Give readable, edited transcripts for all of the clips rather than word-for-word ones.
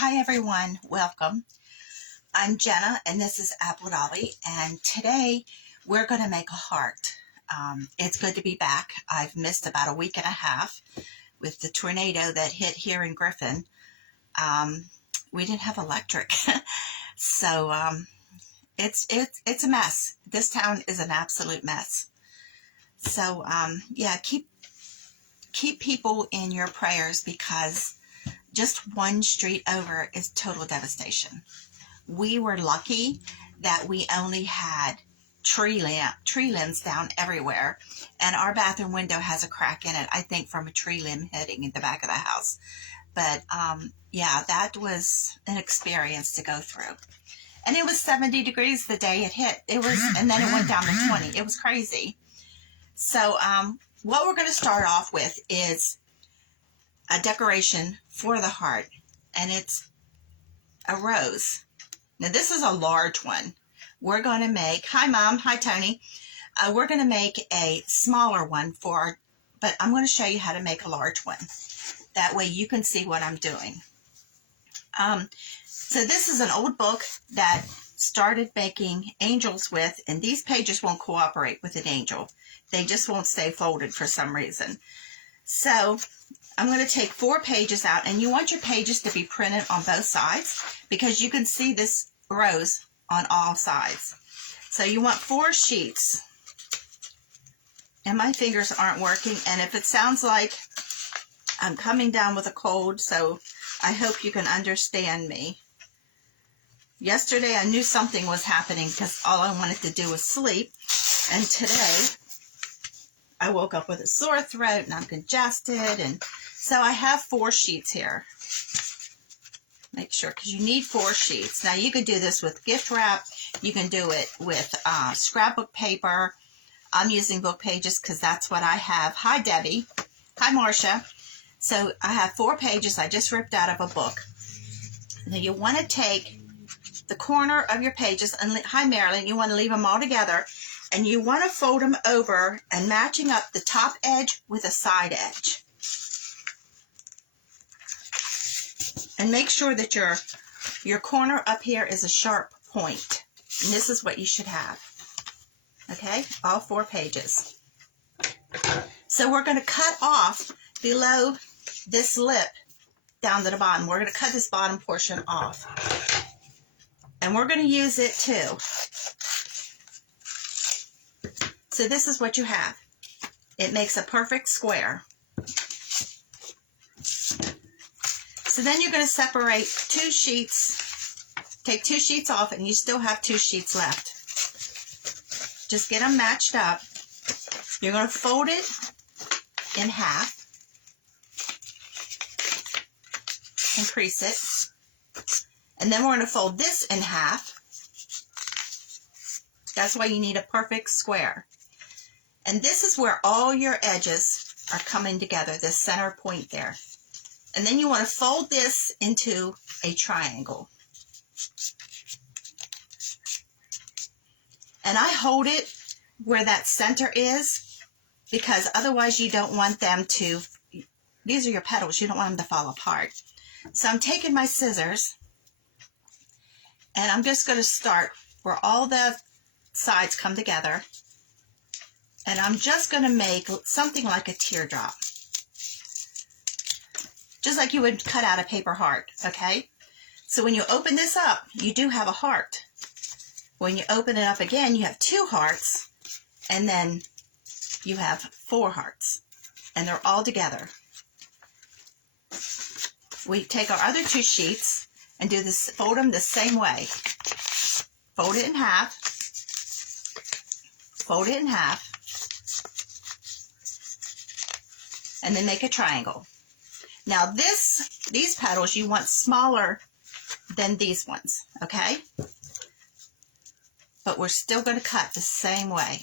Hi everyone, welcome. I'm Jenna and this is Apple Dolly, and today we're going to make a heart. It's good to be back. I've missed about a week and a half with the tornado that hit here in Griffin. We didn't have electric, so it's a mess. This town is an absolute mess. So yeah, keep people in your prayers because just one street over is total devastation. We were lucky that we only had tree limbs down everywhere, and our bathroom window has a crack in it, I think from a tree limb hitting in the back of the house. But yeah, that was an experience to go through. And it was 70 degrees the day it hit. It was, and then it went down to 20. It was crazy. So what we're going to start off with is a decoration for the heart, and it's a rose. Now this is a large one. We're going to make, hi Mom, hi Tony. We're going to make a smaller one but I'm going to show you how to make a large one. That way you can see what I'm doing. So this is an old book that started making angels with, and these pages won't cooperate with an angel. They just won't stay folded for some reason. So I'm going to take 4 pages out, and you want your pages to be printed on both sides because you can see this rose on all sides. So you want 4 sheets. And my fingers aren't working, and if it sounds like I'm coming down with a cold, so I hope you can understand me. Yesterday I knew something was happening because all I wanted to do was sleep, and today I woke up with a sore throat and I'm congested, and so I have 4 sheets here. Make sure, because you need 4 sheets. Now you can do this with gift wrap. You can do it with scrapbook paper. I'm using book pages because that's what I have. Hi Debbie. Hi Marcia. So I have 4 pages I just ripped out of a book. Now you want to take the corner of your pages, and hi Marilyn, you want to leave them all together, and you want to fold them over and matching up the top edge with a side edge. And make sure that your corner up here is a sharp point. And this is what you should have. Okay, all 4 pages. So we're going to cut off below this lip down to the bottom. We're going to cut this bottom portion off. And we're going to use it too. So this is what you have. It makes a perfect square. So then you're going to separate 2 sheets. Take 2 sheets off, and you still have 2 sheets left. Just get them matched up. You're going to fold it in half and crease it. And then we're going to fold this in half. That's why you need a perfect square. And this is where all your edges are coming together, this center point there. And then you want to fold this into a triangle. And I hold it where that center is because otherwise you don't want them to, these are your petals, you don't want them to fall apart. So I'm taking my scissors, and I'm just going to start where all the sides come together. And I'm just going to make something like a teardrop. Just like you would cut out a paper heart, okay? So when you open this up, you do have a heart. When you open it up again, you have 2 hearts, and then you have 4 hearts, and they're all together. We take our other 2 sheets and do this, fold them the same way. Fold it in half, fold it in half, and then make a triangle. Now these petals you want smaller than these ones, okay? But we're still going to cut the same way.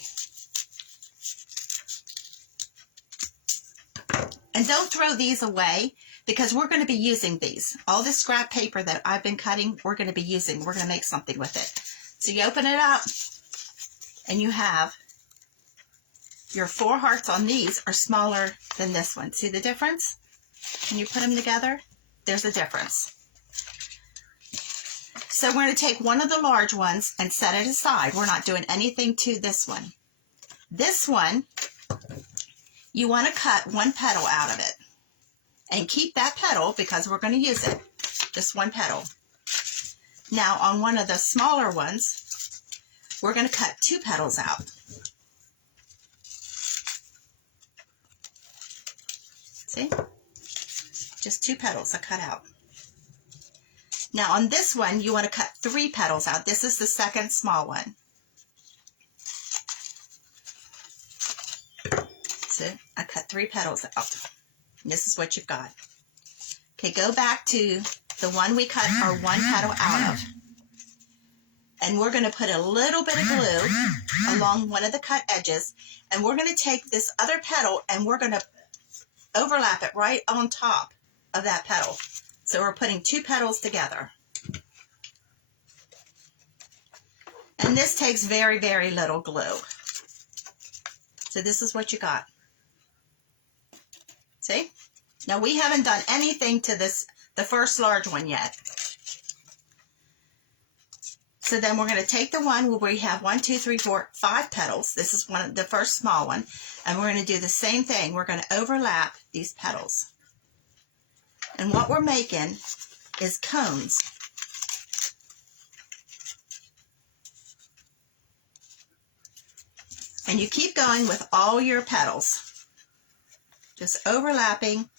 And don't throw these away because we're going to be using these. All this scrap paper that I've been cutting, we're going to be using. We're going to make something with it. So you open it up, and you have your 4 hearts on these are smaller than this one. See the difference? When you put them together, there's a difference. So we're going to take one of the large ones and set it aside. We're not doing anything to this one. This one, you want to cut one petal out of it. And keep that petal because we're going to use it. Just one petal. Now on one of the smaller ones, we're going to cut 2 petals out. See? Just 2 petals I cut out. Now on this one, you want to cut 3 petals out. This is the second small one. So I cut 3 petals out. And this is what you've got. Okay, go back to the one we cut our 1 petal out of. And we're going to put a little bit of glue along one of the cut edges. And we're going to take this other petal and we're going to overlap it right on top of that petal. So we're putting 2 petals together. And this takes very, very little glue. So this is what you got. See? Now we haven't done anything to this, the first large one yet. So then we're going to take the one where we have 1, 2, 3, 4, 5 petals. This is one of the first small one. And we're going to do the same thing. We're going to overlap these petals. And what we're making is cones. And you keep going with all your petals. Just overlapping.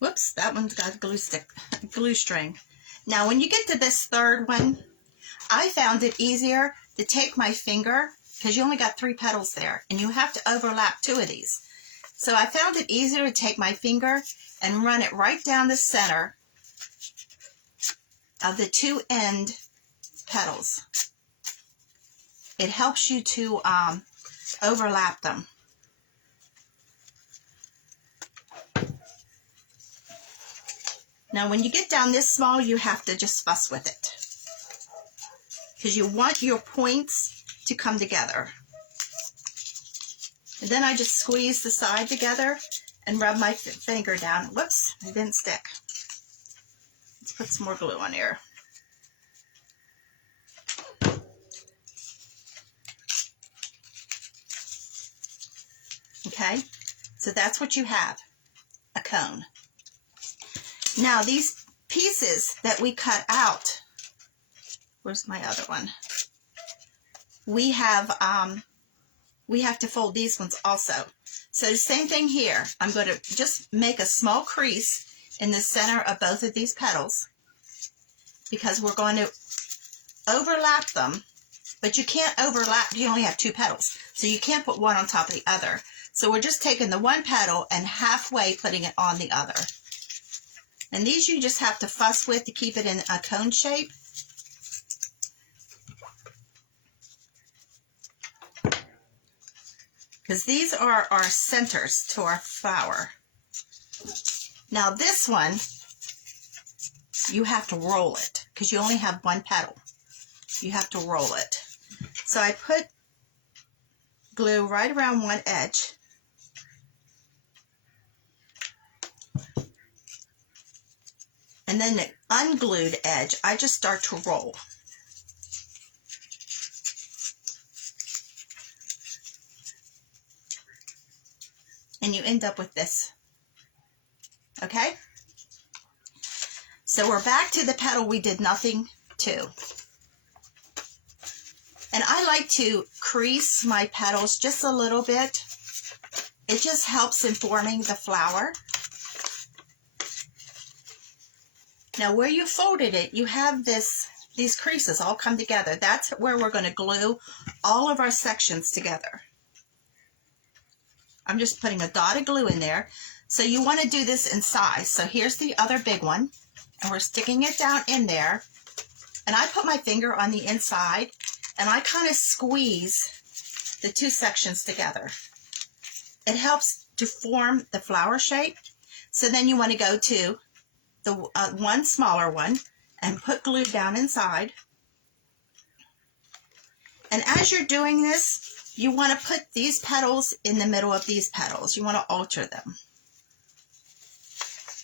Whoops, that one's got a glue string. Now when you get to this third one, I found it easier to take my finger, because you only got 3 petals there, and you have to overlap 2 of these. So I found it easier to take my finger and run it right down the center of the 2 end petals. It helps you to overlap them. Now when you get down this small, you have to just fuss with it, because you want your points to come together. And then I just squeeze the side together and rub my finger down. Whoops, it didn't stick. Let's put some more glue on here. Okay, so that's what you have, a cone. Now these pieces that we cut out, where's my other one? We have to fold these ones also. So the same thing here. I'm going to just make a small crease in the center of both of these petals, because we're going to overlap them, but you can't overlap, you only have 2 petals, so you can't put one on top of the other. So we're just taking the one petal and halfway putting it on the other. And these you just have to fuss with to keep it in a cone shape. Because these are our centers to our flower. Now this one, you have to roll it, because you only have 1 petal. You have to roll it. So I put glue right around one edge. And then the unglued edge, I just start to roll. And you end up with this. Okay? So we're back to the petal we did nothing to. And I like to crease my petals just a little bit. It just helps in forming the flower. Now where you folded it, you have these creases all come together. That's where we're going to glue all of our sections together. I'm just putting a dot of glue in there. So you want to do this in size. So here's the other big one, and we're sticking it down in there. And I put my finger on the inside, and I kind of squeeze the 2 sections together. It helps to form the flower shape. So then you want to go to the one smaller one and put glue down inside. And as you're doing this, you want to put these petals in the middle of these petals. You want to alter them.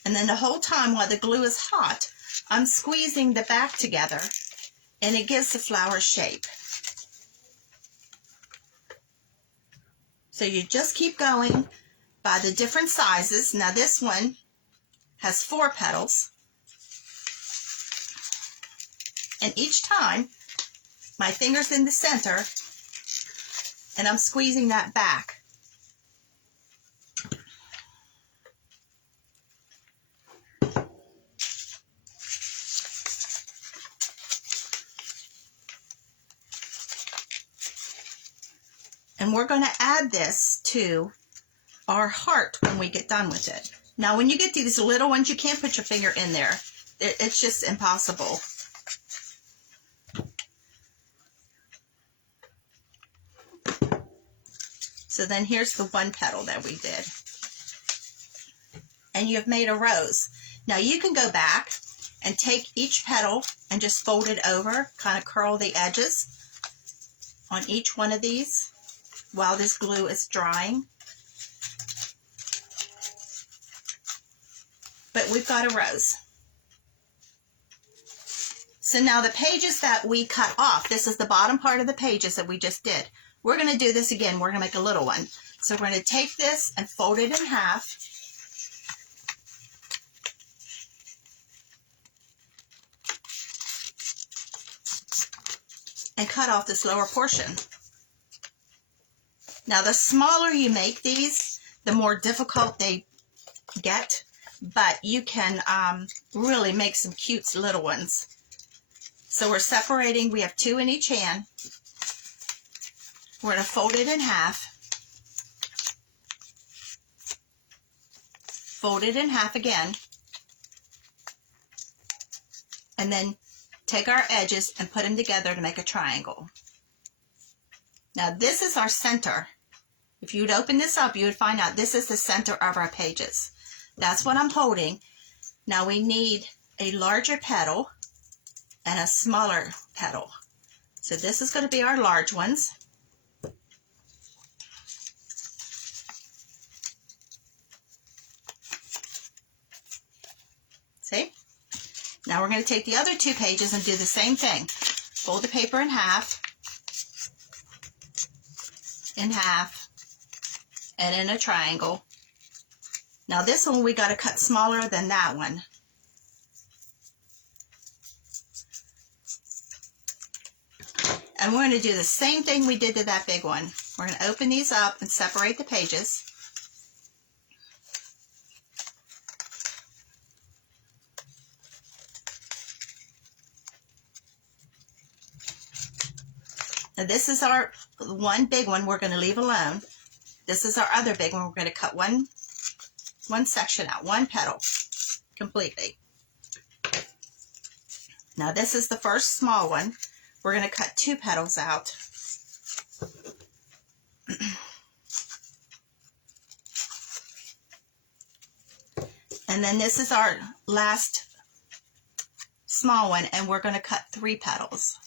And then the whole time while the glue is hot, I'm squeezing the back together, and it gives the flower shape. So you just keep going by the different sizes. Now this one has 4 petals. And each time, my finger's in the center, and I'm squeezing that back. And we're going to add this to our heart when we get done with it. Now, when you get to these little ones, you can't put your finger in there. It's just impossible. So then here's the one petal that we did. And you have made a rose. Now you can go back and take each petal and just fold it over, kind of curl the edges on each one of these while this glue is drying. But we've got a rose. So now the pages that we cut off, this is the bottom part of the pages that we just did. We're going to do this again. We're going to make a little one. So we're going to take this and fold it in half. And cut off this lower portion. Now the smaller you make these, the more difficult they get. But you can really make some cute little ones. So we're separating. We have 2 in each hand. We're going to fold it in half. Fold it in half again. And then take our edges and put them together to make a triangle. Now this is our center. If you'd open this up, you would find out this is the center of our pages. That's what I'm holding. Now we need a larger petal and a smaller petal. So this is going to be our large ones. See? Now we're going to take the other 2 pages and do the same thing. Fold the paper in half, and in a triangle. Now this one we got to cut smaller than that one. And we're going to do the same thing we did to that big one. We're going to open these up and separate the pages. Now this is our one big one we're going to leave alone. This is our other big one. We're going to cut one section out, one petal completely. Now this is the first small one. We're going to cut 2 petals out. And then this is our last small one, and we're going to cut 3 petals.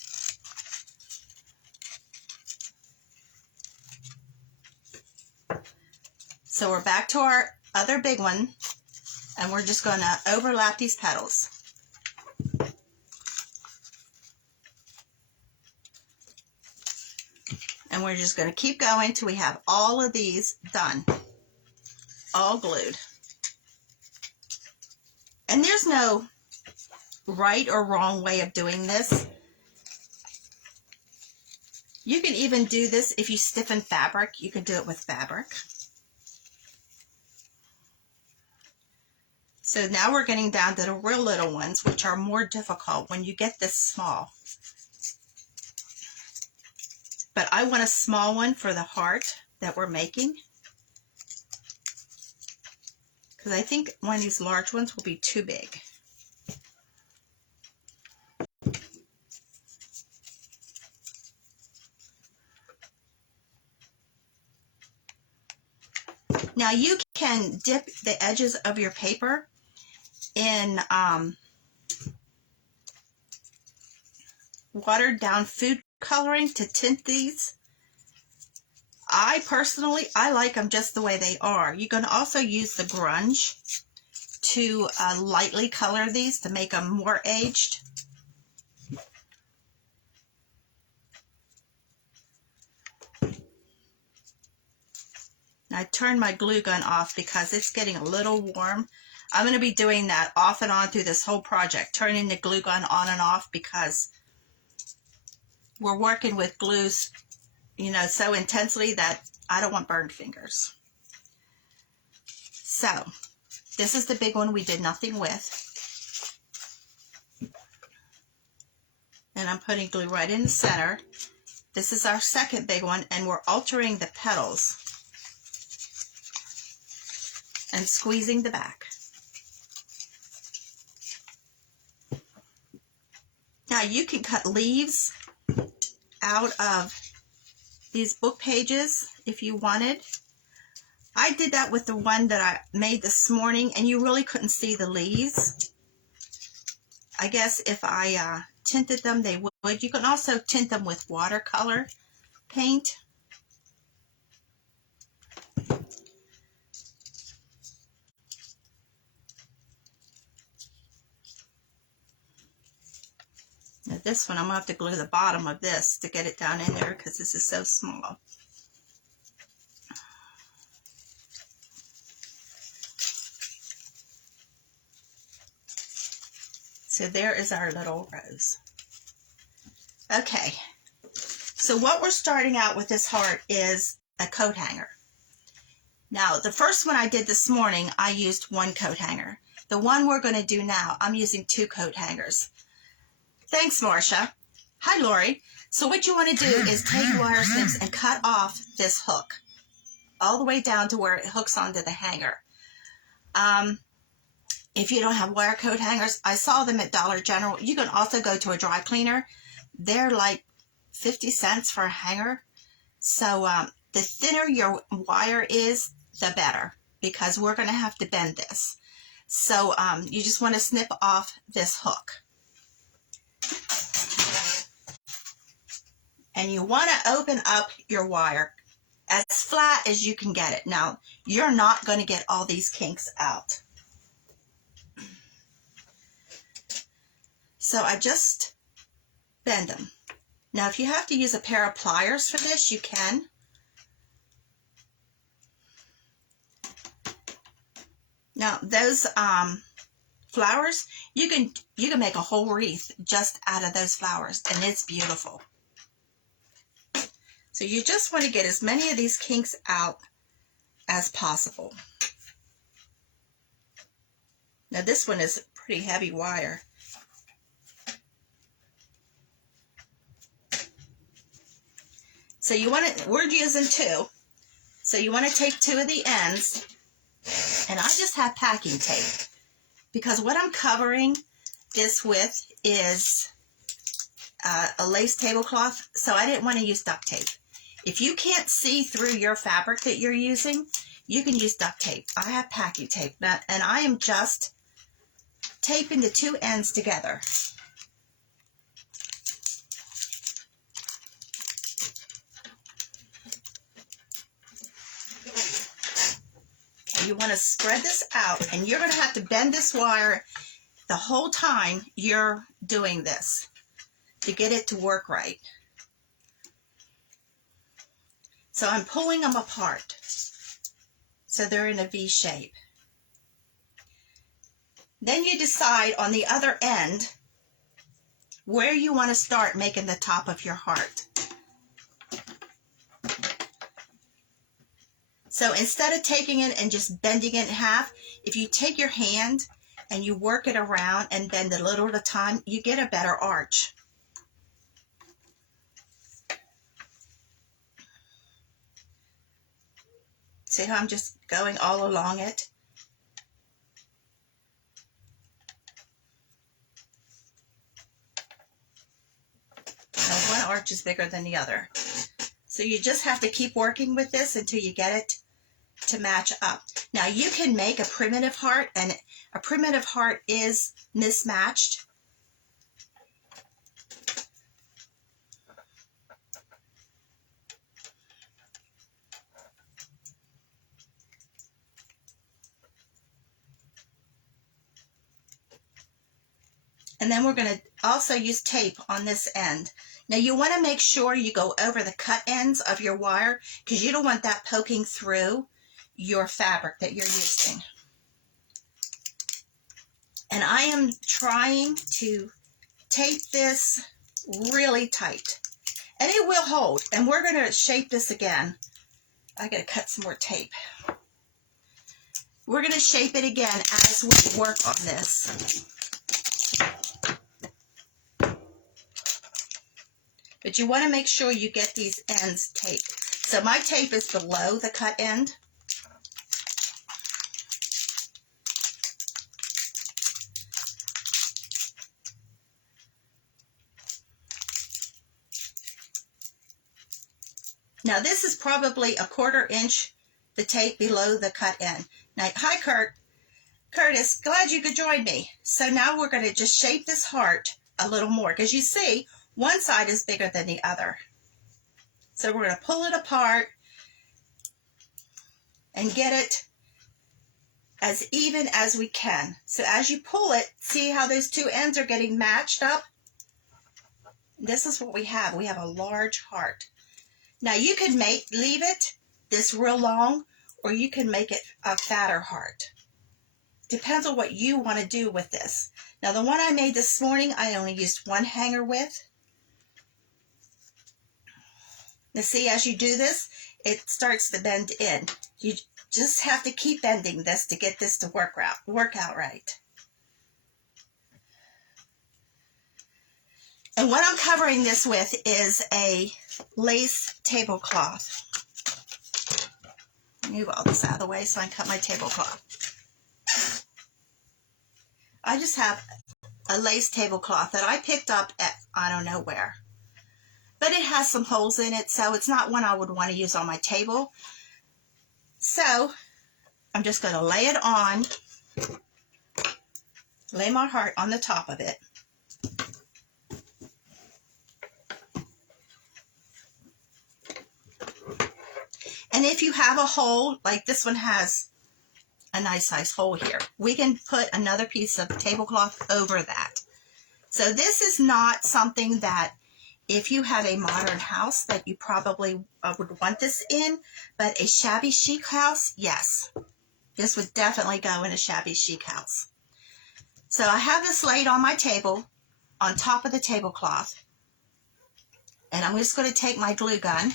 So we're back to our other big one, and we're just going to overlap these petals. And we're just going to keep going till we have all of these done, all glued. And there's no right or wrong way of doing this. You can even do this if you stiffen fabric. You can do it with fabric. So now we're getting down to the real little ones, which are more difficult when you get this small. But I want a small one for the heart that we're making, because I think one of these large ones will be too big. Now you can dip the edges of your paper in watered down food coloring to tint these. I personally, I like them just the way they are. You can also use the grunge to lightly color these to make them more aged. I turned my glue gun off because it's getting a little warm. I'm going to be doing that off and on through this whole project, turning the glue gun on and off because we're working with glues, you know, so intensely that I don't want burned fingers. So, this is the big one we did nothing with. And I'm putting glue right in the center. This is our second big one, and we're altering the petals and squeezing the back. Now you can cut leaves out of these book pages if you wanted. I did that with the one that I made this morning, and you really couldn't see the leaves. I guess if I tinted them, they would. You can also tint them with watercolor paint. Now this one, I'm going to have to glue the bottom of this to get it down in there because this is so small. So there is our little rose. Okay, so what we're starting out with this heart is a coat hanger. Now, the first one I did this morning, I used one coat hanger. The one we're going to do now, I'm using 2 coat hangers. Thanks, Marcia. Hi, Lori. So what you want to do is take wire snips and cut off this hook all the way down to where it hooks onto the hanger. If you don't have wire coat hangers, I saw them at Dollar General. You can also go to a dry cleaner. They're like 50 cents for a hanger. So the thinner your wire is, the better, because we're going to have to bend this. So you just want to snip off this hook. And you want to open up your wire as flat as you can get it. Now, you're not going to get all these kinks out. So I just bend them. Now, if you have to use a pair of pliers for this, you can. Now, those flowers, you can make a whole wreath just out of those flowers, and it's beautiful. So you just want to get as many of these kinks out as possible. Now, this one is pretty heavy wire. So you want to, we're using 2. So you want to take 2 of the ends, and I just have packing tape because what I'm covering this with is a lace tablecloth, so I didn't want to use duct tape. If you can't see through your fabric that you're using, you can use duct tape. I have packing tape, and I am just taping the 2 ends together. Okay, you want to spread this out, and you're going to have to bend this wire the whole time you're doing this to get it to work right. So I'm pulling them apart so they're in a V shape. Then you decide on the other end where you want to start making the top of your heart. So instead of taking it and just bending it in half, if you take your hand and you work it around and bend it a little at a time, you get a better arch. See how I'm just going all along it? Now one arch is bigger than the other. So you just have to keep working with this until you get it to match up. Now you can make a primitive heart, and a primitive heart is mismatched. And then we're going to also use tape on this end. Now you want to make sure you go over the cut ends of your wire because you don't want that poking through your fabric that you're using. And I am trying to tape this really tight. And it will hold. And we're going to shape this again. I got to cut some more tape. We're going to shape it again as we work on this. But you want to make sure you get these ends taped. So my tape is below the cut end. Now this is probably a 1/4 inch, the tape below the cut end. Now, hi Curtis, glad you could join me. So now we're going to just shape this heart a little more because you see one side is bigger than the other. So we're going to pull it apart and get it as even as we can. So as you pull it, see how those two ends are getting matched up? This is what we have. We have a large heart. Now you could leave it this real long, or you can make it a fatter heart. Depends on what you want to do with this. Now the one I made this morning, I only used 1 hanger width. Now see, as you do this, it starts to bend in. You just have to keep bending this to get this to work out right. And what I'm covering this with is a lace tablecloth. Move all this out of the way so I can cut my tablecloth. I just have a lace tablecloth that I picked up at I don't know where. But it has some holes in it, so it's not one I would want to use on my table. So I'm just going to lay it on, lay my heart on the top of it. And if you have a hole, like this one has a nice size hole here, we can put another piece of tablecloth over that. So this is not something that if you have a modern house that you probably would want this in, but a shabby chic house, yes. This would definitely go in a shabby chic house. So I have this laid on my table, on top of the tablecloth. And I'm just going to take my glue gun.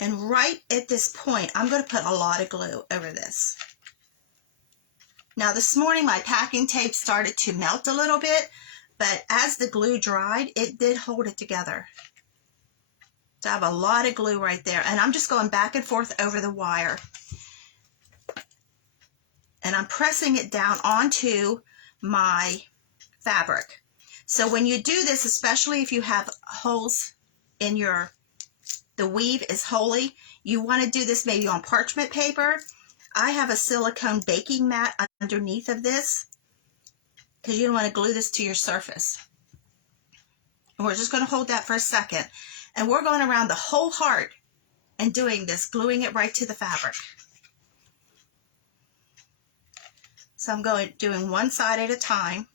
And right at this point, I'm going to put a lot of glue over this. Now this morning, my packing tape started to melt a little bit, but as the glue dried, it did hold it together. So I have a lot of glue right there, and I'm just going back and forth over the wire. And I'm pressing it down onto my fabric. So when you do this, especially if you have holes in the weave is holy, you want to do this maybe on parchment paper. I have a silicone baking mat underneath of this because you don't want to glue this to your surface. And we're just going to hold that for a second. And we're going around the whole heart and doing this, gluing it right to the fabric. So I'm doing one side at a time.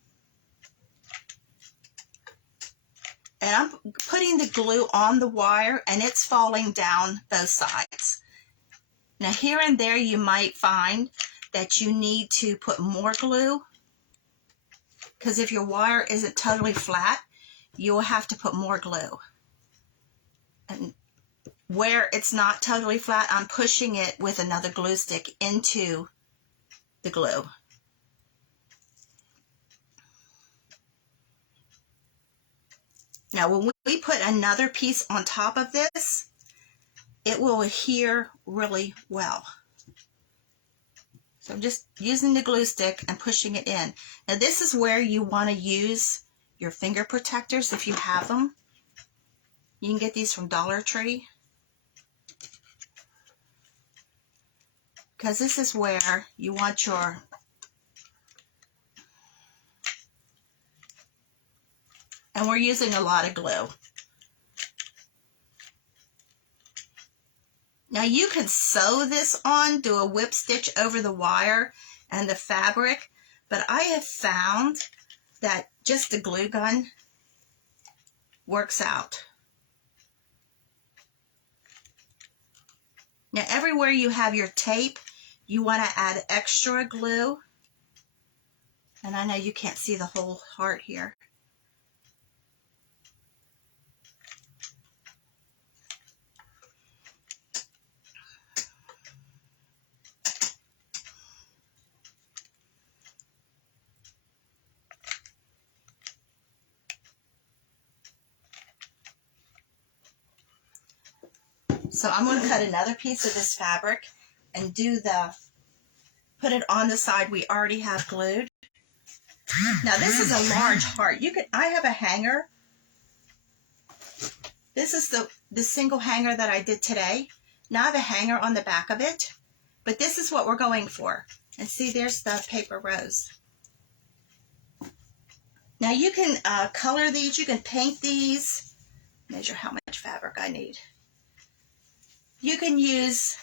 And I'm putting the glue on the wire and it's falling down both sides. Now here and there you might find that you need to put more glue because if your wire isn't totally flat, you will have to put more glue. And where it's not totally flat, I'm pushing it with another glue stick into the glue. Now, when we put another piece on top of this, it will adhere really well. So I'm just using the glue stick and pushing it in. Now, this is where you want to use your finger protectors if you have them. You can get these from Dollar Tree. Because this is where you want your and we're using a lot of glue. Now you can sew this on, do a whip stitch over the wire and the fabric, But I have found that just a glue gun works out. Now, everywhere you have your tape, you want to add extra glue. And I know you can't see the whole heart here. So I'm going to cut another piece of this fabric and put it on the side we already have glued. Now this is a large heart. I have a hanger. This is the single hanger that I did today. Now I have a hanger on the back of it, but this is what we're going for. And see, there's the paper rose. Now you can color these, you can paint these. Measure how much fabric I need. You can use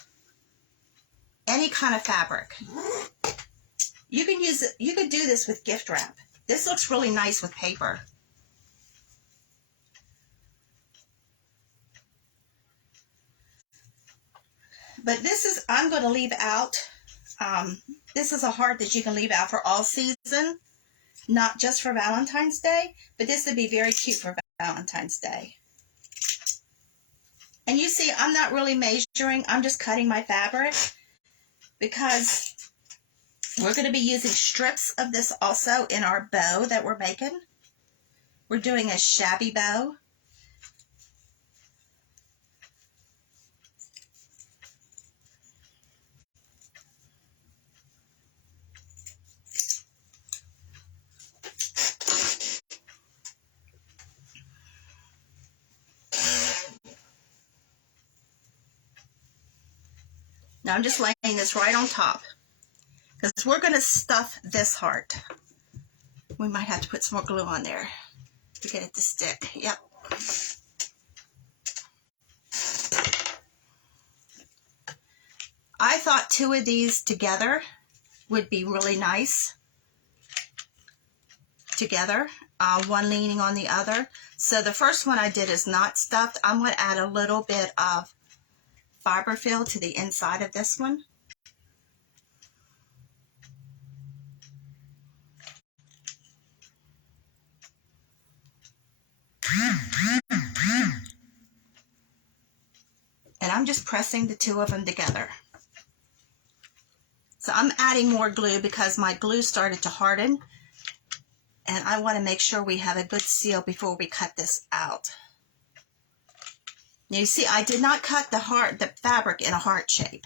any kind of fabric. You could do this with gift wrap. This looks really nice with paper. But I'm going to leave out, this is a heart that you can leave out for all season, not just for Valentine's Day, but this would be very cute for Valentine's Day. And you see, I'm not really measuring, I'm just cutting my fabric because we're going to be using strips of this also in our bow that we're making. We're doing a shabby bow. Now I'm just laying this right on top because we're going to stuff this heart. We might have to put some more glue on there to get it to stick. Yep. I thought 2 of these together would be really nice. Together, one leaning on the other. So the first one I did is not stuffed. I'm going to add a little bit of fiberfill to the inside of this one. And I'm just pressing the 2 of them together. So I'm adding more glue because my glue started to harden. And I want to make sure we have a good seal before we cut this out. Now you see, I did not cut the fabric in a heart shape.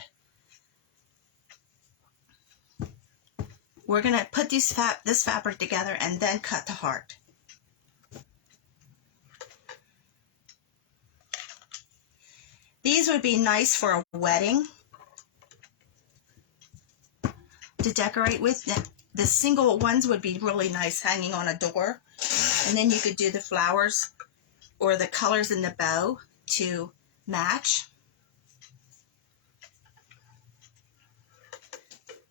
We're going to put this fabric together and then cut the heart. These would be nice for a wedding to decorate with. The single ones would be really nice hanging on a door. And then you could do the flowers or the colors in the bow to match.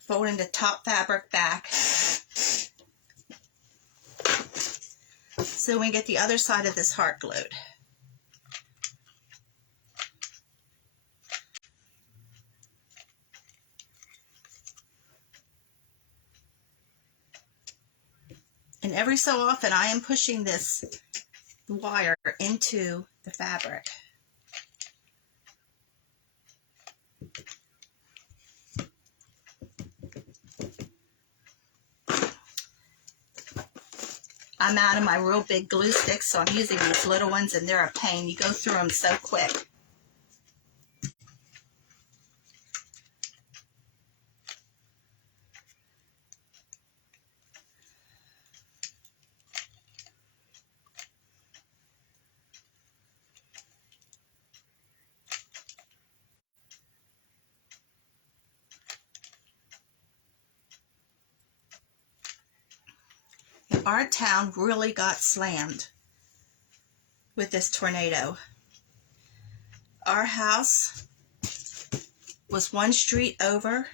Folding the top fabric back so we get the other side of this heart glued. And every so often I am pushing this wire into the fabric. I'm out of my real big glue sticks, so I'm using these little ones, and they're a pain. You go through them so quick. Our town really got slammed with this tornado. Our house was one street over.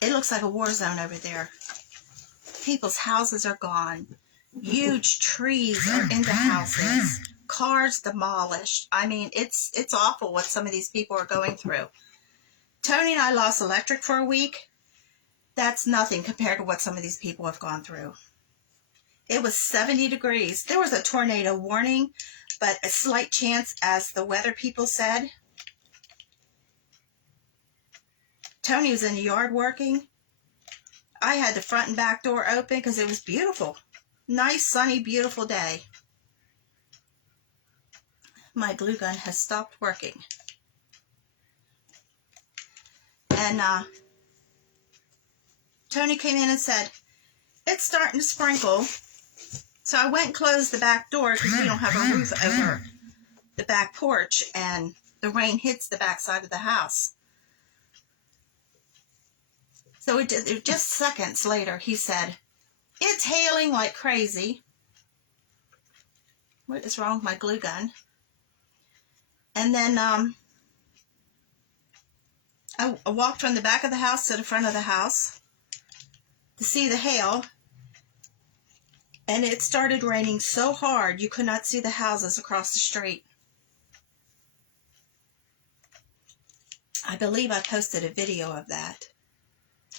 It looks like a war zone over there. people's houses are gone. Huge trees are in the houses. Cars demolished. I mean, it's awful what some of these people are going through. Tony and I lost electric for a week. That's nothing compared to what some of these people have gone through. It was 70 degrees. There was a tornado warning, but a slight chance, as the weather people said. Tony was in the yard working. I had the front and back door open because it was beautiful. Nice, sunny, beautiful day. My glue gun has stopped working. And Tony came in and said, it's starting to sprinkle. So I went and closed the back door because we don't have a roof over the back porch, and the rain hits the back side of the house. So it just seconds later, he said, it's hailing like crazy. What is wrong with my glue gun? And then I walked from the back of the house to the front of the house to see the hail. And it started raining so hard you could not see the houses across the street. I believe I posted a video of that.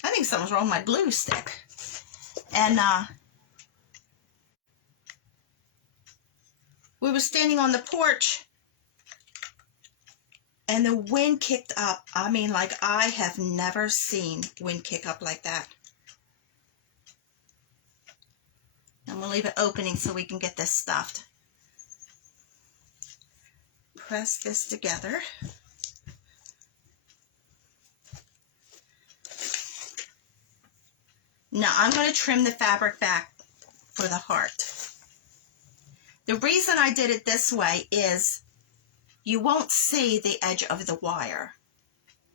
I think something's wrong with my glue stick. And we were standing on the porch, and the wind kicked up. I mean, like, I have never seen wind kick up like that. I'm going to leave it opening so we can get this stuffed. Press this together. Now I'm going to trim the fabric back for the heart. The reason I did it this way is you won't see the edge of the wire.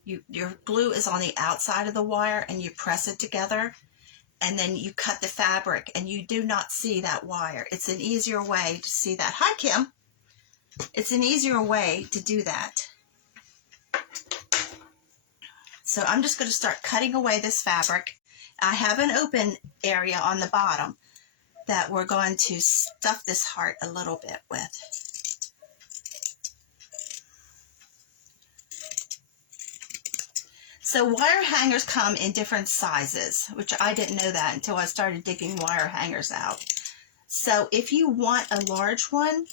Your glue is on the outside of the wire, and you press it together, and then you cut the fabric, and you do not see that wire. It's an easier way to see that. Hi, Kim. It's an easier way to do that. So I'm just going to start cutting away this fabric. I have an open area on the bottom that we're going to stuff this heart a little bit with. So wire hangers come in different sizes, which I didn't know that until I started digging wire hangers out. So if you want a large one,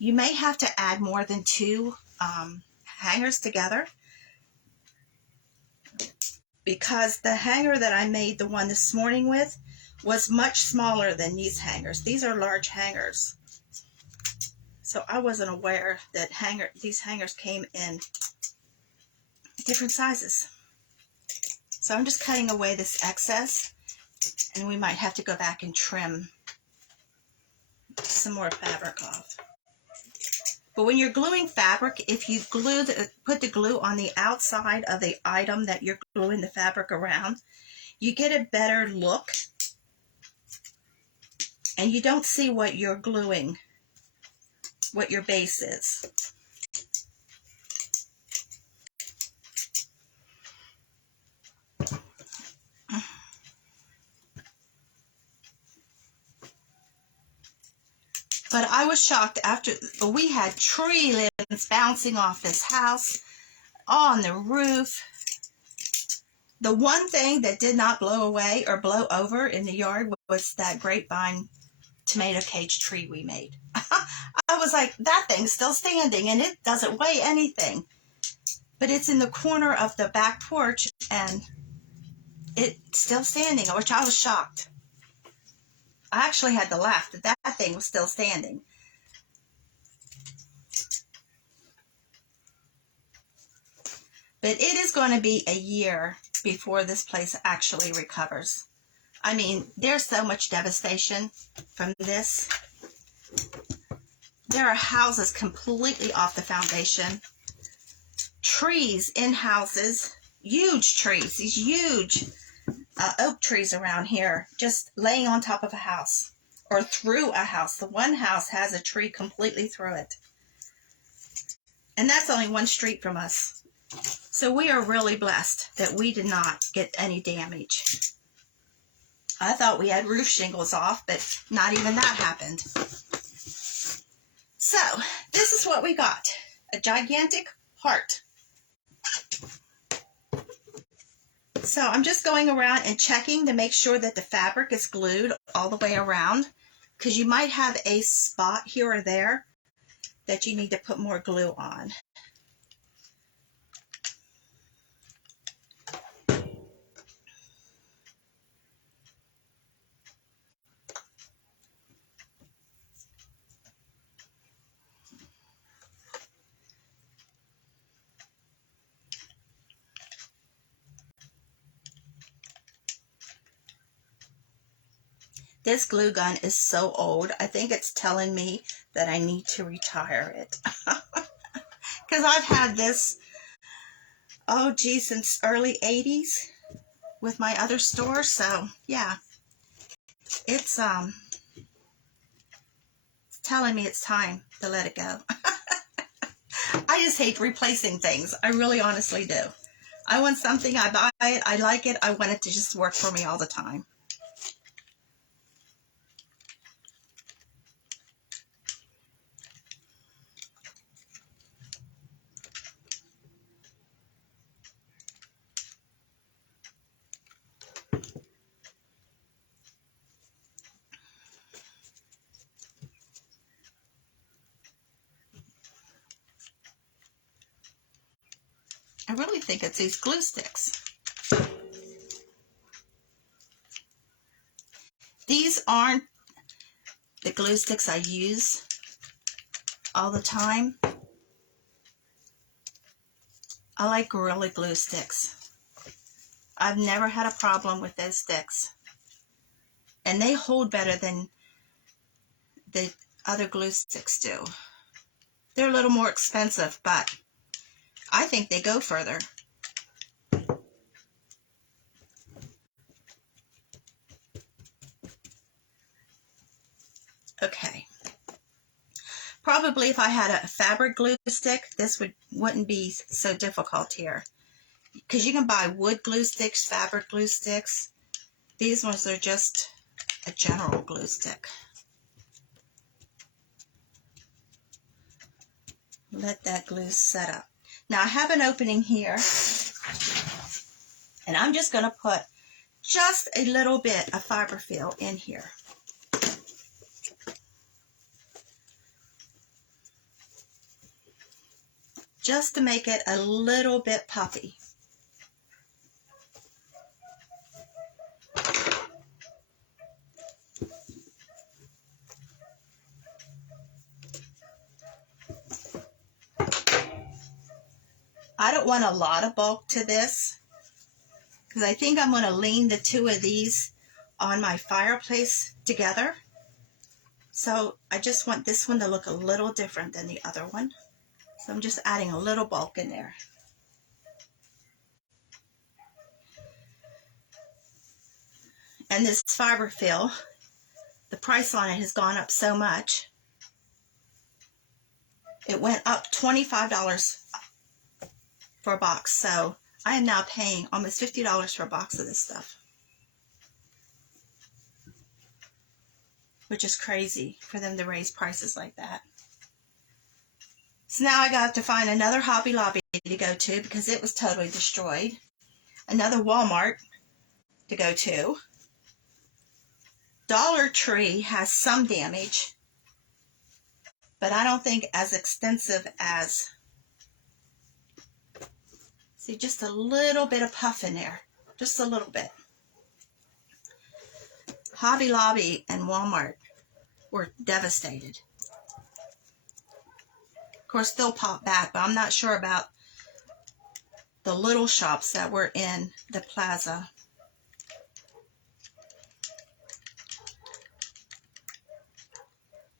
you may have to add more than 2 hangers together, because the hanger that I made the one this morning with was much smaller than these hangers. These are large hangers. So I wasn't aware that these hangers came in different sizes. So I'm just cutting away this excess, and we might have to go back and trim some more fabric off. But when you're gluing fabric, if you put the glue on the outside of the item that you're gluing the fabric around, you get a better look, and you don't see what you're gluing, what your base is. But I was shocked after we had tree limbs bouncing off this house, on the roof. The one thing that did not blow away or blow over in the yard was that grapevine tomato cage tree we made. I was like, that thing's still standing, and it doesn't weigh anything. But it's in the corner of the back porch, and it's still standing, which I was shocked. I actually had to laugh that that thing was still standing. But it is going to be a year before this place actually recovers. I mean, there's so much devastation from this. There are houses completely off the foundation. Trees in houses, huge trees, these huge oak trees around here, just laying on top of a house or through a house. The one house has a tree completely through it. And that's only one street from us. So we are really blessed that we did not get any damage. I thought we had roof shingles off, but not even that happened. So, this is what we got. A gigantic heart. So, I'm just going around and checking to make sure that the fabric is glued all the way around, because you might have a spot here or there that you need to put more glue on. This glue gun is so old, I think it's telling me that I need to retire it. Because I've had this, oh gee, since early 80s with my other store. So yeah, it's telling me it's time to let it go. I just hate replacing things. I really honestly do. I want something, I buy it, I like it, I want it to just work for me all the time. I really think it's these glue sticks. These aren't the glue sticks I use all the time. I like Gorilla Glue sticks. I've never had a problem with those sticks. And they hold better than the other glue sticks do. They're a little more expensive, but I think they go further. Okay. Probably if I had a fabric glue stick, this wouldn't be so difficult here. Because you can buy wood glue sticks, fabric glue sticks. These ones are just a general glue stick. Let that glue set up. Now I have an opening here, and I'm just going to put just a little bit of fiberfill in here. Just to make it a little bit puffy. I don't want a lot of bulk to this, because I think I'm going to lean the two of these on my fireplace together. So I just want this one to look a little different than the other one. So I'm just adding a little bulk in there. And this fiberfill, the price on it has gone up so much. It went up $25 for a box. So I am now paying almost $50 for a box of this stuff. Which is crazy for them to raise prices like that. So now I got to find another Hobby Lobby to go to because it was totally destroyed. Another Walmart to go to. Dollar Tree has some damage, but I don't think as extensive as, see, just a little bit of puff in there, just a little bit. Hobby Lobby and Walmart were devastated. Of course, they'll pop back, but I'm not sure about the little shops that were in the plaza.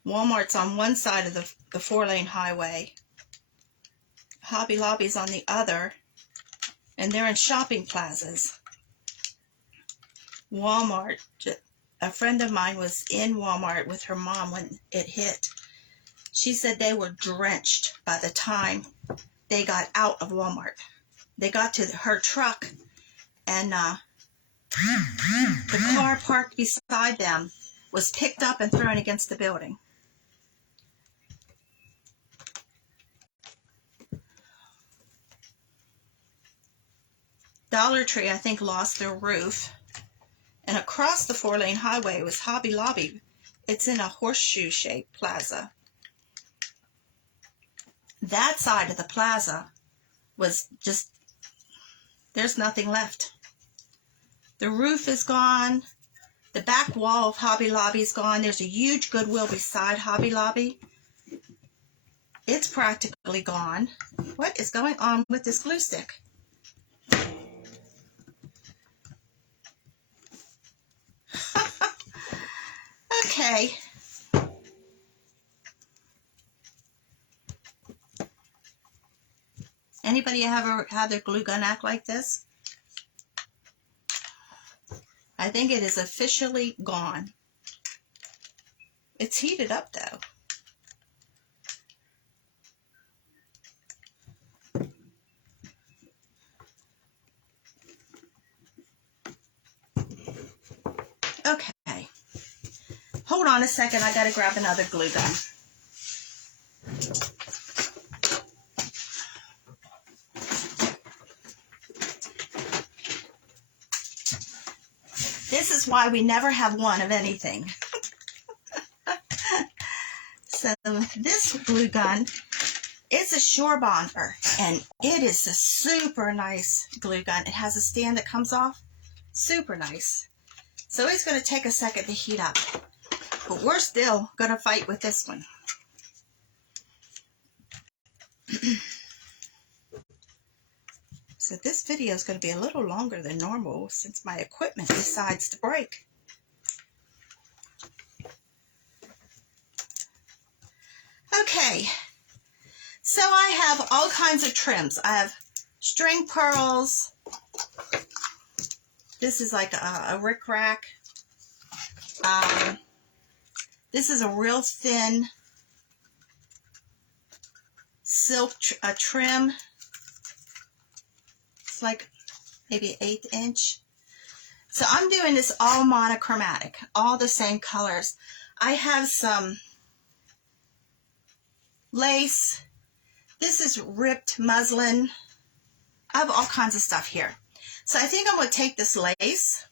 Walmart's on one side of the 4-lane highway. Hobby Lobby's on the other, and they're in shopping plazas. Walmart, a friend of mine was in Walmart with her mom when it hit. She said they were drenched by the time they got out of Walmart. They got to her truck, and The car parked beside them was picked up and thrown against the building. Dollar Tree, I think, lost their roof. And across the 4-lane highway was Hobby Lobby. It's in a horseshoe-shaped plaza. That side of the plaza was just, there's nothing left. The roof is gone. The back wall of Hobby Lobby is gone. There's a huge Goodwill beside Hobby Lobby. It's practically gone. What is going on with this glue stick? Okay. Anybody ever had their glue gun act like this? I think it is officially gone. It's heated up though. Okay. Hold on a second. I gotta grab another glue gun. This is why we never have one of anything. So this glue gun is a Surebonder, and it is a super nice glue gun. It has a stand that comes off. Super nice. So it's going to take a second to heat up. But we're still going to fight with this one. So this video is going to be a little longer than normal since my equipment decides to break. Okay, so I have all kinds of trims. I have string pearls. This is like a rickrack. This is a real thin silk trim. It's like maybe 1/8 inch. So I'm doing this all monochromatic, all the same colors. I have some lace. This is ripped muslin. I have all kinds of stuff here. So I think I'm going to take this lace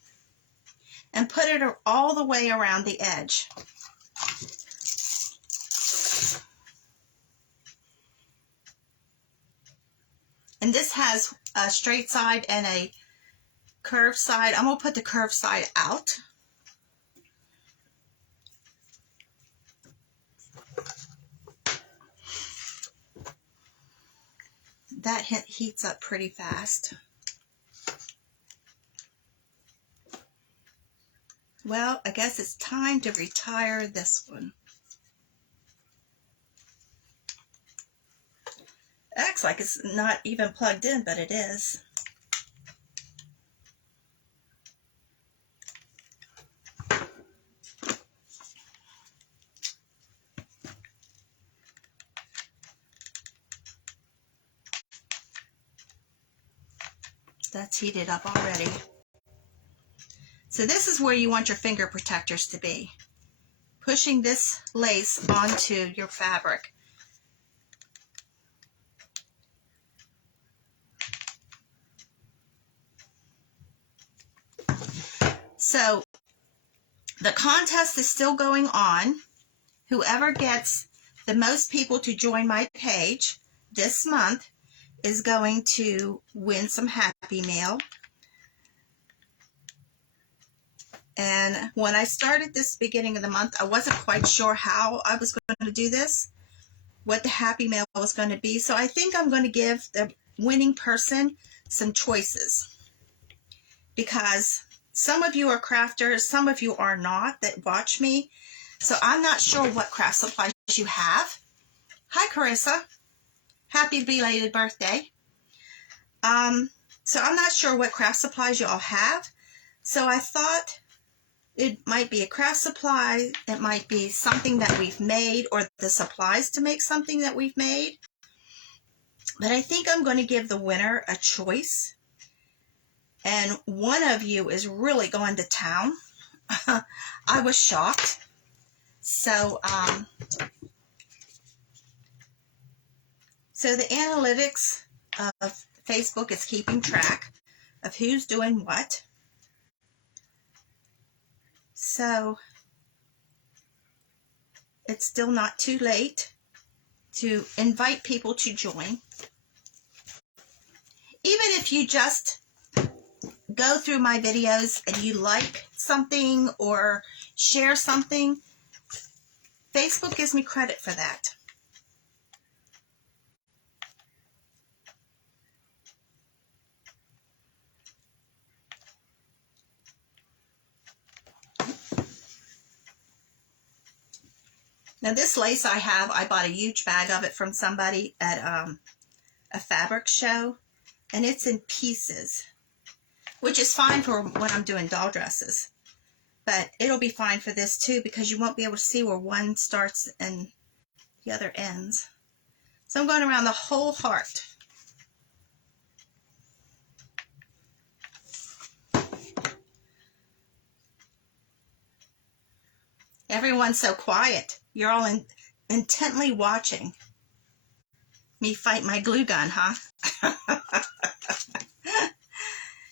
and put it all the way around the edge. And this has a straight side and a curved side. I'm going to put the curved side out. That heats up pretty fast. Well, I guess it's time to retire this one. Acts like it's not even plugged in, but it is. That's heated up already. So this is where you want your finger protectors to be. Pushing this lace onto your fabric. So the contest is still going on. Whoever gets the most people to join my page this month is going to win some Happy Mail. And when I started this beginning of the month, I wasn't quite sure how I was going to do this, what the Happy Mail was going to be. So I think I'm going to give the winning person some choices, because some of you are crafters, some of you are not that watch me. So I'm not sure what craft supplies you have. Hi, Carissa. Happy belated birthday. So I'm not sure what craft supplies you all have. So I thought it might be a craft supply. It might be something that we've made, or the supplies to make something that we've made. But I think I'm going to give the winner a choice. and one of you is really going to town. I was shocked. So, so the analytics of Facebook is keeping track of who's doing what. So it's still not too late to invite people to join. Even if you just go through my videos and you like something or share something, Facebook gives me credit for that. Now this lace I bought a huge bag of it from somebody at a fabric show, and it's in pieces, which is fine for when I'm doing doll dresses. But it'll be fine for this too, because you won't be able to see where one starts and the other ends. So I'm going around the whole heart. Everyone's so quiet. You're all intently watching me fight my glue gun, huh?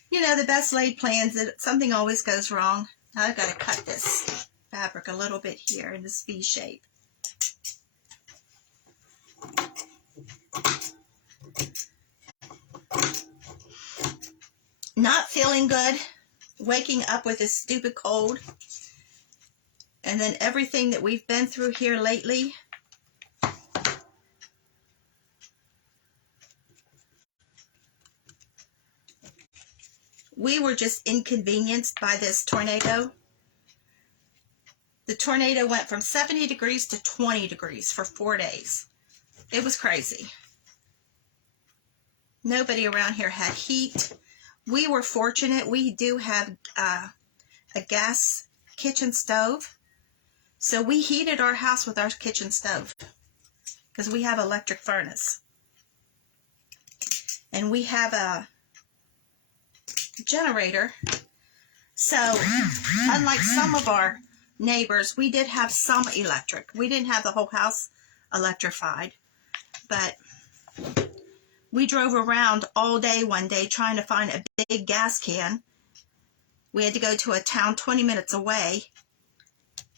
You know, the best laid plans, that something always goes wrong. Now I've got to cut this fabric a little bit here in this V shape. Not feeling good, waking up with this stupid cold, and then everything that we've been through here lately. We were just inconvenienced by this tornado. The tornado went from 70 degrees to 20 degrees for 4 days. It was crazy. Nobody around here had heat. We were fortunate. We do have a gas kitchen stove. So we heated our house with our kitchen stove because we have electric furnace. And we have a generator. So unlike some of our neighbors, we did have some electric. We didn't have the whole house electrified, but we drove around all day one day trying to find a big gas can. We had to go to a town 20 minutes away.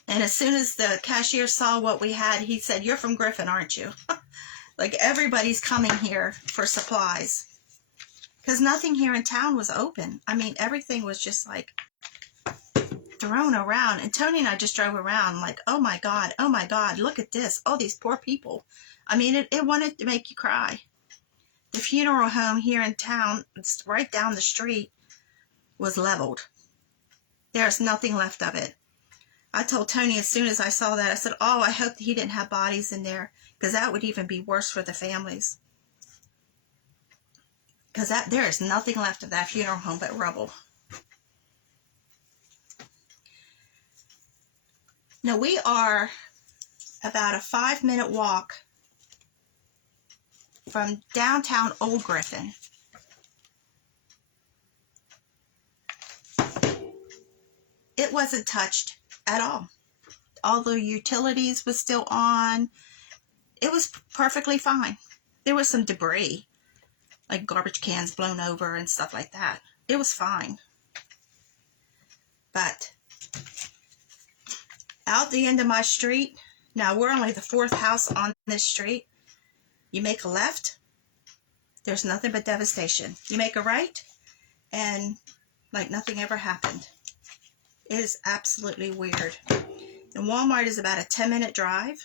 And as soon as the cashier saw what we had, he said, "You're from Griffin, aren't you?" Like everybody's coming here for supplies. Because nothing here in town was open. I mean, everything was just like thrown around. And Tony and I just drove around like, oh my God, look at this. Oh, these poor people. I mean, it wanted to make you cry. The funeral home here in town, it's right down the street, was leveled. There's nothing left of it. I told Tony as soon as I saw that, I said, oh, I hope that he didn't have bodies in there, because that would even be worse for the families. Because there is nothing left of that funeral home but rubble. Now, we are about a 5-minute walk from downtown Old Griffin. It wasn't touched at all. All the utilities was still on. It was perfectly fine. There was some debris, like garbage cans blown over and stuff like that. It was fine. But out the end of my street, now we're only the 4th house on this street. You make a left, there's nothing but devastation. You make a right, and like nothing ever happened. It is absolutely weird. And Walmart is about a 10-minute drive.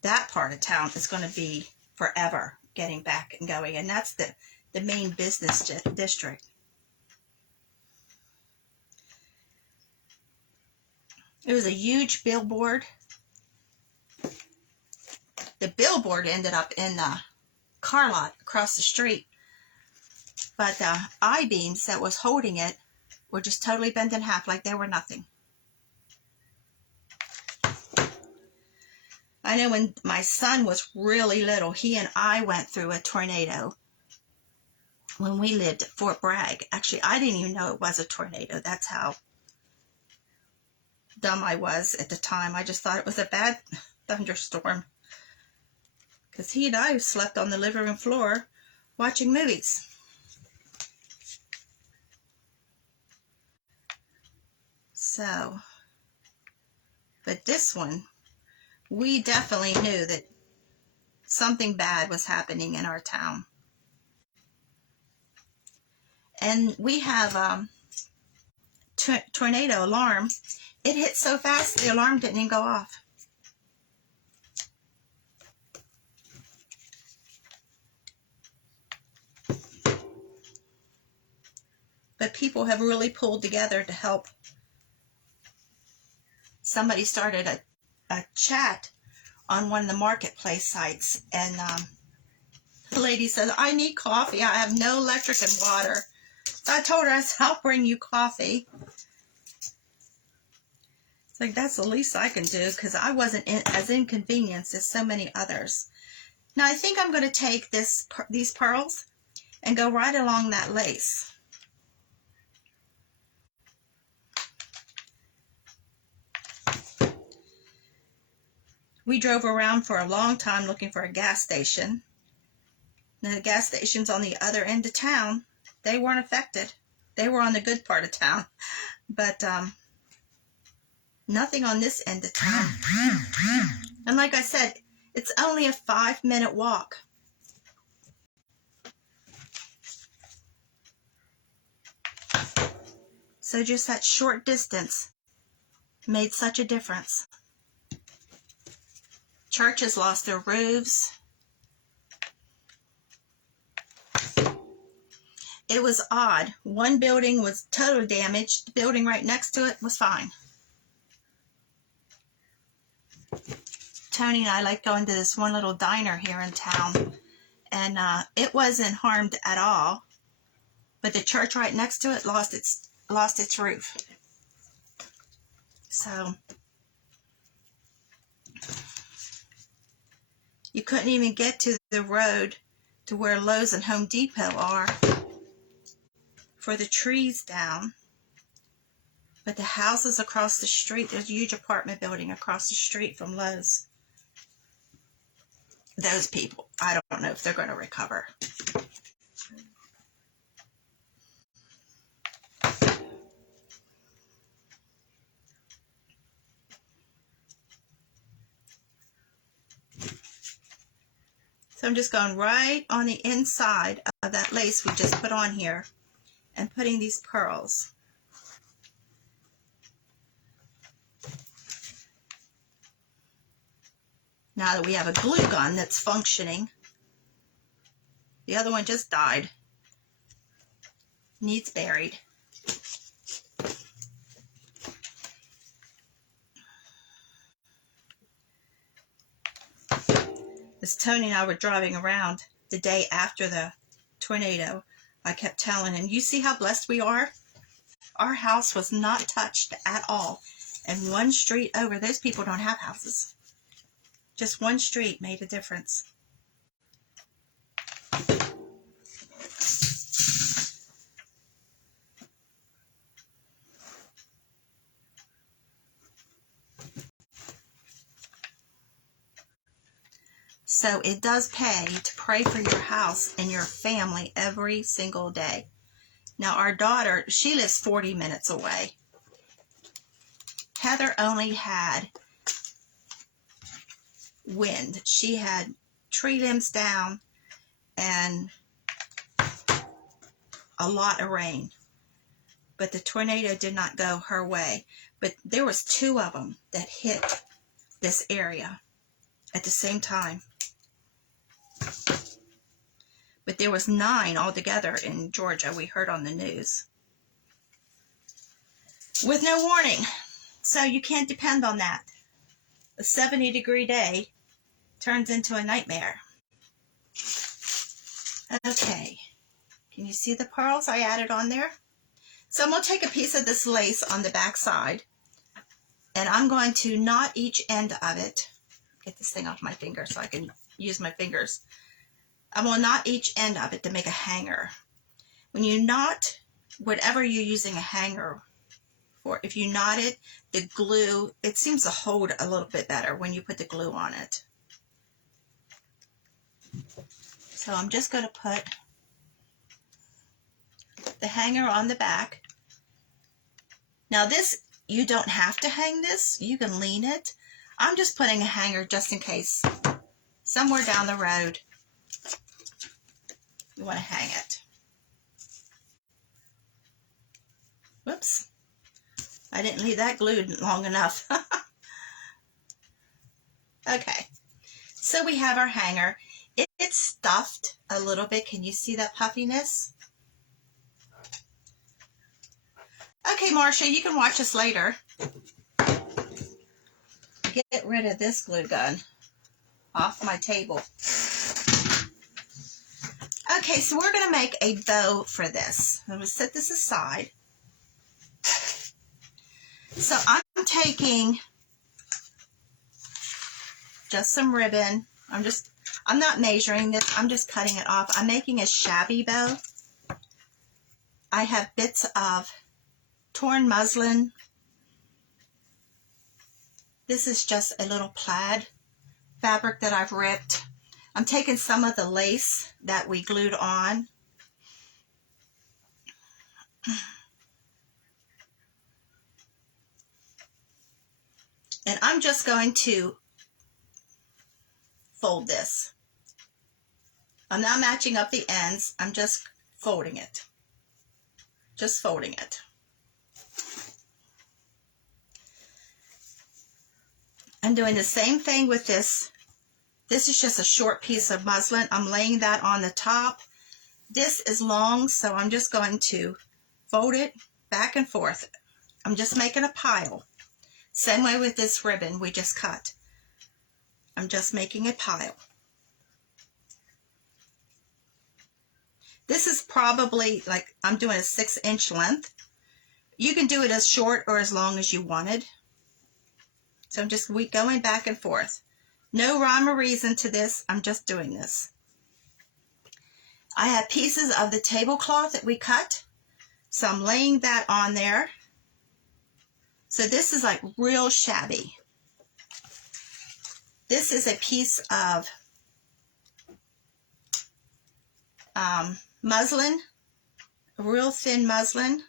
That part of town is going to be forever getting back and going. And that's the main business district. It was a huge billboard. The billboard ended up in the car lot across the street. But the I-beams that was holding it were just totally bent in half like they were nothing. I know when my son was really little, he and I went through a tornado when we lived at Fort Bragg. Actually, I didn't even know it was a tornado. That's how dumb I was at the time. I just thought it was a bad thunderstorm. Because he and I slept on the living room floor watching movies. So, but this one, we definitely knew that something bad was happening in our town. And we have tornado alarm. It hit so fast the alarm didn't even go off. But people have really pulled together to help. Somebody started a chat on one of the marketplace sites, and the lady said, I need coffee. I have no electric and water. So I told her, I said, I'll bring you coffee. It's like, that's the least I can do, because I wasn't as inconvenienced as so many others. Now I think I'm going to take these pearls and go right along that lace. We drove around for a long time looking for a gas station. And the gas stations on the other end of town, they weren't affected. They were on the good part of town. But nothing on this end of town. And like I said, it's only a 5-minute walk. So just that short distance made such a difference. Churches lost their roofs. It was odd. One building was totally damaged. The building right next to it was fine. Tony and I like going to this one little diner here in town, and it wasn't harmed at all. But the church right next to it lost its roof. So you couldn't even get to the road to where Lowe's and Home Depot are for the trees down. But the houses across the street, there's a huge apartment building across the street from Lowe's. Those people, I don't know if they're going to recover. So I'm just going right on the inside of that lace we just put on here and putting these pearls. Now that we have a glue gun that's functioning, the other one just died. Needs buried. As Tony and I were driving around the day after the tornado, I kept telling him, you see how blessed we are? Our house was not touched at all. And one street over, those people don't have houses. Just one street made a difference. So it does pay to pray for your house and your family every single day. Now our daughter, she lives 40 minutes away. Heather only had wind. She had tree limbs down and a lot of rain. But the tornado did not go her way. But there was 2 of them that hit this area at the same time. But there was 9 altogether in Georgia, we heard on the news. With no warning. So you can't depend on that. A 70-degree day turns into a nightmare. Okay. Can you see the pearls I added on there? So I'm going to take a piece of this lace on the back side, and I'm going to knot each end of it. Get this thing off my finger so I can use my fingers. I'm going to knot each end of it to make a hanger. when you knot whatever you're using a hanger for, if you knot it, the glue, it seems to hold a little bit better when you put the glue on it. So I'm just going to put the hanger on the back. Now this, you don't have to hang this. You can lean it. I'm just putting a hanger just in case somewhere down the road you want to hang it. Whoops. I didn't leave that glued long enough. Okay. So we have our hanger. It's stuffed a little bit. Can you see that puffiness? Okay, Marcia, you can watch us later. Get rid of this glue gun off my table. Okay, so we're going to make a bow for this. I'm going to set this aside. So I'm taking just some ribbon. I'm not measuring this. I'm just cutting it off. I'm making a shabby bow. I have bits of torn muslin. This is just a little plaid fabric that I've ripped. I'm taking some of the lace that we glued on. And I'm just going to fold this. I'm not matching up the ends. I'm just folding it. Just folding it. I'm doing the same thing with this. This is just a short piece of muslin. I'm laying that on the top. This is long, so I'm just going to fold it back and forth. I'm just making a pile. Same way with this ribbon we just cut. I'm just making a pile. This is probably like, I'm doing a 6-inch length. You can do it as short or as long as you wanted. So I'm just going back and forth. No rhyme or reason to this. I'm just doing this. I have pieces of the tablecloth that we cut. So I'm laying that on there. So this is like real shabby. This is a piece of muslin, a real thin muslin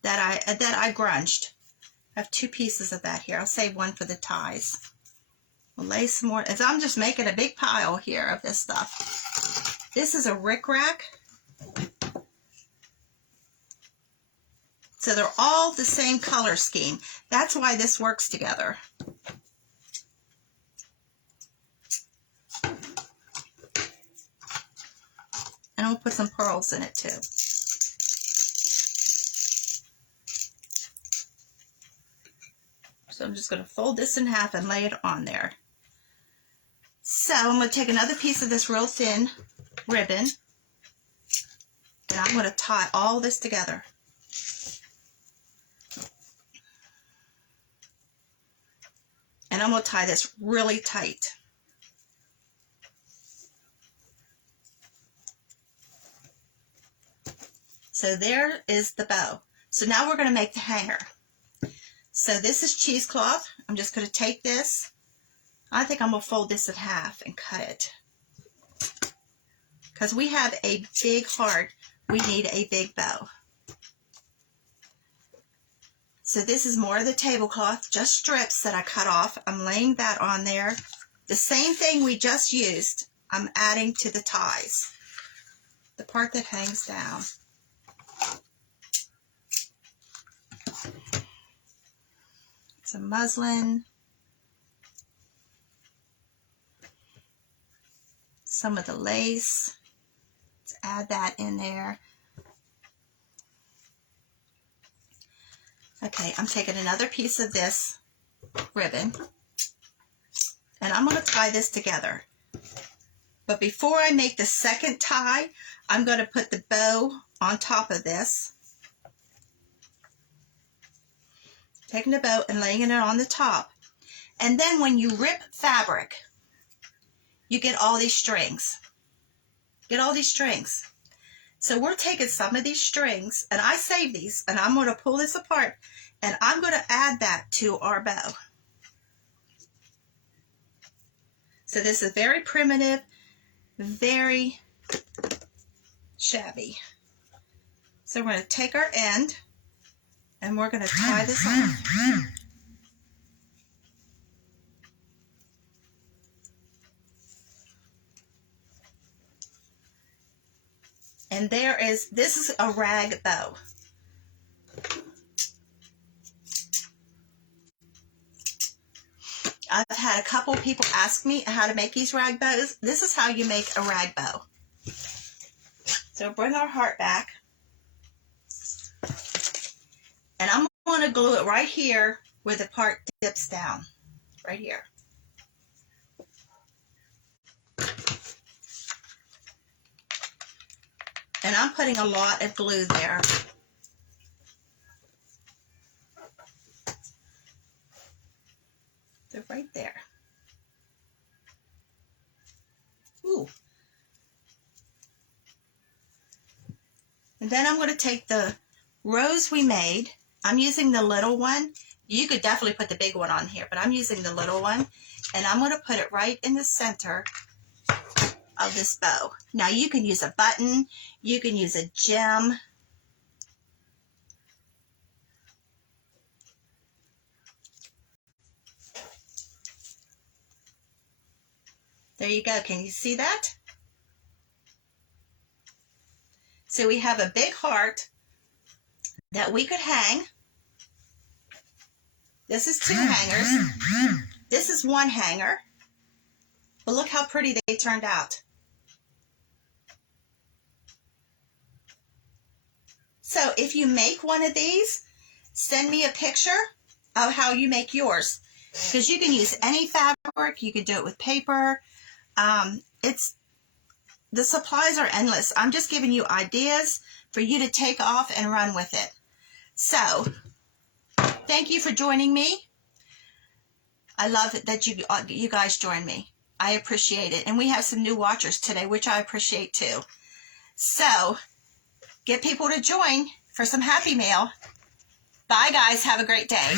that I grunged. I have 2 pieces of that here. I'll save one for the ties. We'll lay some more. I'm just making a big pile here of this stuff. This is a rickrack. So they're all the same color scheme. That's why this works together. And I'll put some pearls in it too. So I'm just going to fold this in half and lay it on there. So I'm going to take another piece of this real thin ribbon and I'm going to tie all this together. And I'm going to tie this really tight. So there is the bow. So now we're going to make the hanger. So this is cheesecloth. I'm just going to take this. I think I'm going to fold this in half and cut it. Because we have a big heart, we need a big bow. So this is more of the tablecloth, just strips that I cut off. I'm laying that on there. The same thing we just used, I'm adding to the ties. The part that hangs down. Some muslin. Some of the lace. Let's add that in there. Okay, I'm taking another piece of this ribbon and I'm going to tie this together. But before I make the second tie, I'm going to put the bow on top of this. Taking the bow and laying it on the top. And then when you rip fabric, you get all these strings. Get all these strings. So we're taking some of these strings, and I save these, and I'm going to pull this apart, and I'm going to add that to our bow. So this is very primitive, very shabby. So we're going to take our end, and we're going to tie this on. And this is a rag bow. I've had a couple people ask me how to make these rag bows. This is how you make a rag bow. So bring our heart back. And I'm going to glue it right here where the part dips down. Right here. And I'm putting a lot of glue there. So right there. Ooh. And then I'm going to take the rose we made. I'm using the little one. You could definitely put the big one on here, but I'm using the little one. And I'm going to put it right in the center of this bow. Now you can use a button. You can use a gem. There you go. Can you see that? So we have a big heart that we could hang. This is 2 hangers. This is 1 hanger. But look how pretty they turned out. So if you make one of these, send me a picture of how you make yours. Because you can use any fabric. You can do it with paper. The supplies are endless. I'm just giving you ideas for you to take off and run with it. So, thank you for joining me. I love it that you guys join me. I appreciate it. And we have some new watchers today, which I appreciate too. So, get people to join for some Happy Mail. Bye, guys. Have a great day.